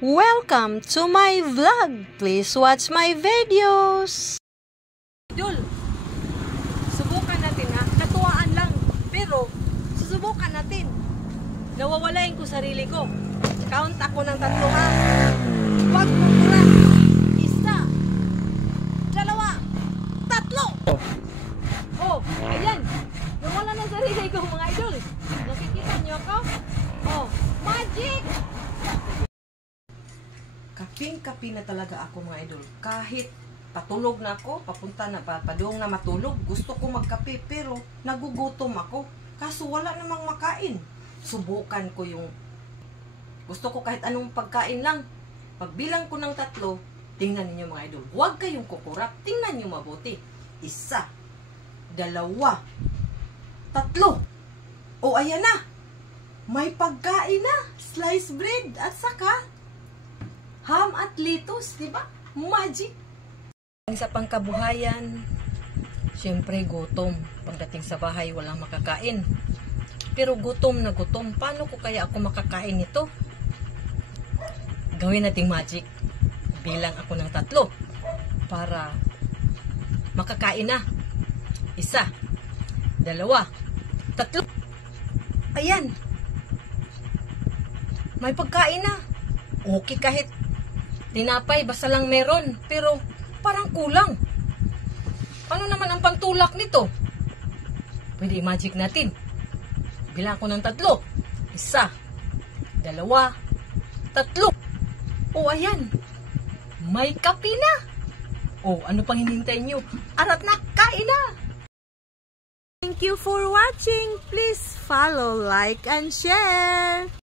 Welcome to my vlog. Please watch my videos. Idol, subukan natin ha. Katuwaan lang. Pero, susubukan natin. Nawawalain ko sarili ko. Count ako ng 3 ha. Huwag mo kurang. 1, 2, 3. Oh, ayan. Nawala na sarili ko mga idol. Nakikita niyo ako? Oh, magic! Kaping-kapi na talaga ako mga idol. Kahit patulog na ako, papunta na padung na matulog, gusto ko magkape pero nagugutom ako. Kaso wala namang makain. Subukan ko yung gusto ko kahit anong pagkain lang. Pagbilang ko ng 3, tingnan niyo mga idol. Huwag kayong kukurap. Tingnan niyo mabuti. 1, 2, 3. O ayan na. May pagkain na. Sliced bread at saka ham at litos, di ba? Magic! Sa pangkabuhayan, syempre gutom. Pagdating sa bahay, walang makakain. Pero gutom na gutom. Paano ko kaya ako makakain nito? Gawin nating magic. Bilang ako ng 3 para makakain na. 1, 2, 3. Ayan. May pagkain na. Okay kahit tinapay, basta lang meron. Pero, parang kulang. Paano naman ang pantulak nito? Pwede i-magic natin. Bilang ko ng 3. 1, 2, 3. O, ayan. May kape na. O, ano pang hinintay nyo? Arat na, kain na! Thank you for watching. Please follow, like, and share.